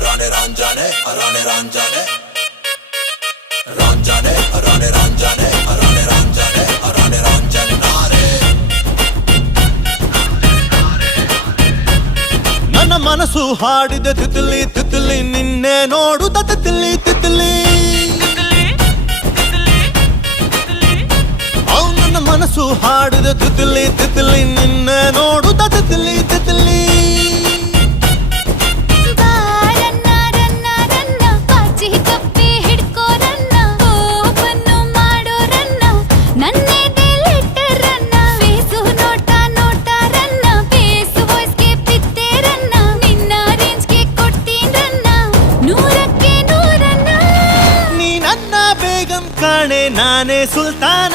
Rane Ranjane, Rane Ranjane, Ranjane, Rane Ranjane, Rane Ranjane, Rane Ranjanare. ನನ್ನ ಮನಸ್ಸು ಹಾಡಿದ ತಿತ್ಲಿ ತಿತ್ಲಿ ನಿನ್ನೆ ನೋಡುತ್ತ ತಿತ್ಲಿ ತಿತ್ಲಿ ನನ್ನ ಮನಸ್ಸು ಹಾಡಿದ ತಿತ್ಲಿ ತಿತ್ಲಿ ನಿನ್ನೆ ನೋಡುತ್ತ ತಿತ್ಲಿ ತಿತ್ಲಿ ಕಾಣೆ ನಾನೇ ಸುಲ್ತಾನ